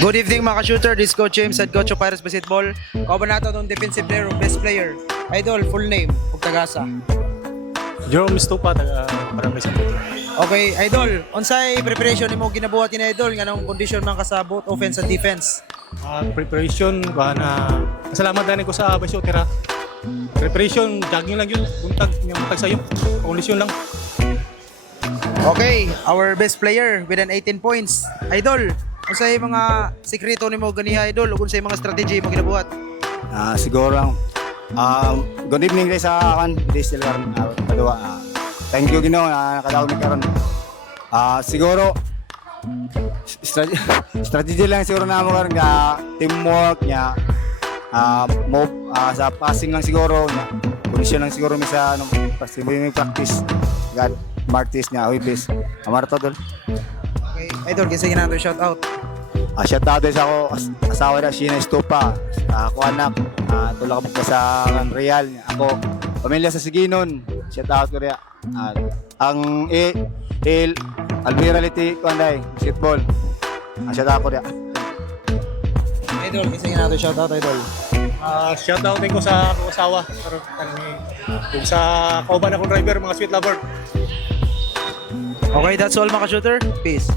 Good evening mga ka-shooter, this is Coach James at Coach of Pirates Basketball. Kauban nato itong defensive player o best player. Idol, full name, ug tagasa. Jerome Stupa, taga Barangay San Pedro. Okay, Idol, unsay preparation nimo ginabuhat ni Idol nganong condition man ka sa both offense and defense? Preparation, na salamat na ko sa Basyotera. Preparation, jogging lang yun, buntag sa'yo, kondisyon lang. Okay, our best player with an 18 points. Idol, unsay mga sikreto nimo ganiha Idol ug unsay mga strategy mo ginabuhat? Siguro lang. Good evening guys sa akin. This is Silver. Thank you Ginoo na nakadaog mi karon. Siguro strategy lang siguro na mo karon ka teamwork nya. Move sa passing lang siguro nya. Kondisyon lang siguro mi sa practice. God Martis nya Huibis. Amarto dol. Okay, Idol, kinsa ginato shout out? Shout out din sa ako asawa na Sheena Stupa. Ako anak, tulak ko sa Real. Ako, pamilya sa Siginon. Shout out ko rin. Ang Almirality ko anday, basketball. Shout out ko rin. Idol, kinsa ginato shout out Idol? Shoutout din ko sa akong asawa. Kung sa kauban akong driver, mga sweet lover. Okay, that's all mga ka-shooter. Peace.